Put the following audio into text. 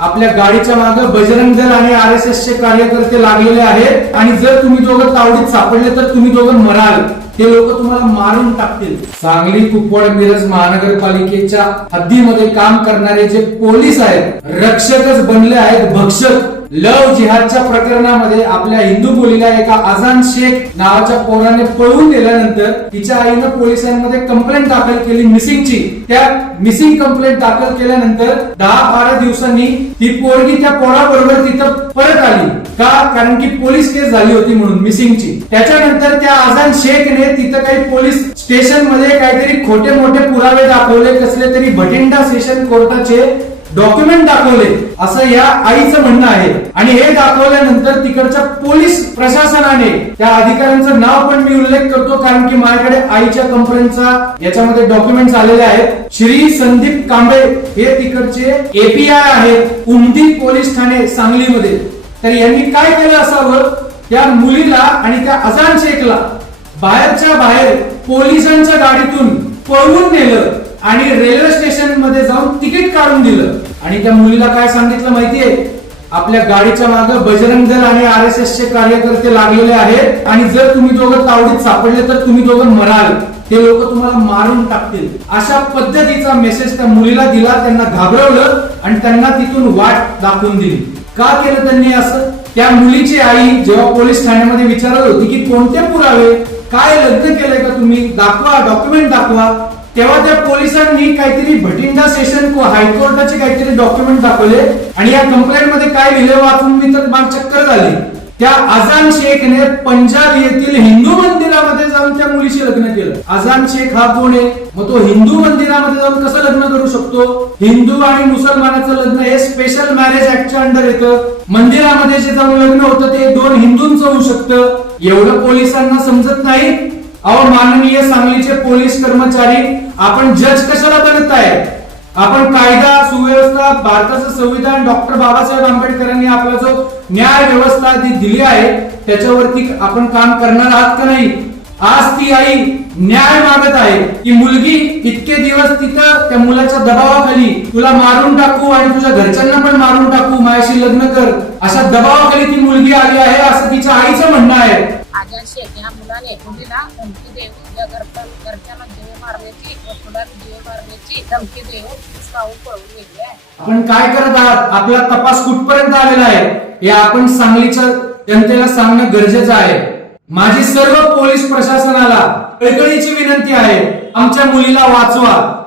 आपल्या गाडीच्या मागे बजरंग दल आणि आर एस एस चे कार्यकर्ते लागलेले आहेत. आणि जर तुम्ही दोघं तावडीत सापडले तर तुम्ही दोघं मराल. ते लोक तुम्हाला मारून टाकतील. सांगली कुपवाड मिरज महानगरपालिकेच्या हद्दीमध्ये काम करणारे जे पोलीस आहेत रक्षकच बनले आहेत भक्षक. लव जिहादच्या प्रकरणामध्ये आपल्या हिंदू मुलीला एका आझान शेख नावाच्या पोराने पळवून दिल्यानंतर तिच्या आईनं पोलिसांमध्ये कंप्लेंट दाखल केली मिसिंगची त्या मिसिंग कंप्लेंट दाखल केल्यानंतर दहा बारा दिवसांनी ती पोरगी त्या पोराबरोबर तिथं परत आली. का? कारण की पोलीस केस झाली होती म्हणून मिसिंगची त्याच्यानंतर त्या आझान शेखने तिथं काही पोलीस स्टेशनमध्ये काहीतरी खोटे मोठे पुरावे दाखवले कसले तरी भटिंडा सेशन कोर्टाचे डॉक्युमेंट दाखवले. असं या आईचं म्हणणं आहे. आणि हे दाखवल्यानंतर तिकडच्या पोलीस प्रशासनाने त्या अधिकाऱ्यांचं नाव पण मी उल्लेख करतो कारण की माझ्याकडे आईच्या कंपनीचा याच्यामध्ये डॉक्युमेंट आलेले आहेत. श्री संदीप कांबळे हे तिकडचे एपीआय आहेत उमदी पोलीस ठाणे सांगलीमध्ये. तर यांनी काय केलं असावं? त्या मुलीला आणि त्या अजान शेखला बाहेरच्या बाहेर पोलिसांच्या गाडीतून पळवून नेलं. आणि रेल्वे स्टेशनमध्ये जाऊन तिकीट काढून दिलं. आणि त्या मुलीला काय सांगितलं माहितीये? आपल्या गाडीच्या मागे बजरंग दल आणि आर एस एस चे कार्यकर्ते लागलेले आहेत. आणि जर तुम्ही दोघं तावडीत सापडले तर तुम्ही दोघं मराल. ते लोक तुम्हाला मारून टाकतील. अशा पद्धतीचा मेसेज त्या मुलीला दिला त्यांना घाबरवलं आणि त्यांना तिथून वाट दाखवून दिली. का केलं त्यांनी असं? त्या मुलीची आई जेव्हा पोलीस ठाण्यामध्ये विचारत होती की कोणते पुरावे? काय लग्न केलंय का तुम्ही? दाखवा डॉक्युमेंट दाखवा. तेव्हा त्या पोलिसांनी काहीतरी भटिंडा सेशन हायकोर्टाचे काहीतरी डॉक्युमेंट दाखवले आणि या कंप्लेंटमध्ये काय लिहिलं वाचून मी तर बाग चक्कर झाली. त्या अजान शेखने पंजाब येथील हिंदू मंदिरामध्ये जाऊन त्या मुलीशी लग्न केलं. अजान शेख हा कोण आहे? मग तो हिंदू मंदिरामध्ये जाऊन कसं लग्न करू शकतो? हिंदू आणि मुसलमानाचं लग्न हे स्पेशल मॅरेज ऍक्टच्या अंडर येतं. मंदिरामध्ये जे जाऊन लग्न होतं ते दोन हिंदूंचं होऊ शकतं. एवढं पोलिसांना समजत नाही. अहो माननीय सांगलीचे पोलीस कर्मचारी आपण जज कशाला बनताय आपण कायदा सुव्यवस्था भारताचं संविधान डॉक्टर बाबासाहेब आंबेडकरांनी आपला जो न्याय व्यवस्था दिली आहे त्याच्यावरती आपण काम करणार आहात का नाही? आज ती आई न्याय मागत आहे. की मुलगी इतके दिवस तिथं त्या मुलाच्या दबावाखाली तुला मारून टाकू आणि तुझ्या घरच्यांना पण मारून टाकू माझ्याशी लग्न कर अशा दबावाखाली ती मुलगी आली आहे असं तिच्या आईचं म्हणणं आहे. आजाद शेख या मुलाने मुलीला धमकी देऊन या घरच्या घरच्याला जीव मारण्याची व तुला जीव मारण्याची धमकी देऊन पाहून पळून गेली आहे. आपण काय करत आहात? आपला तपास कुठपर्यंत आलेला आहे? हे आपण सांगलीच्या जनतेला सांगणं गरजेचं आहे. माझी सर्व पोलीस प्रशासनाला कळकळीची विनंती आहे. आमच्या मुलीला वाचवा.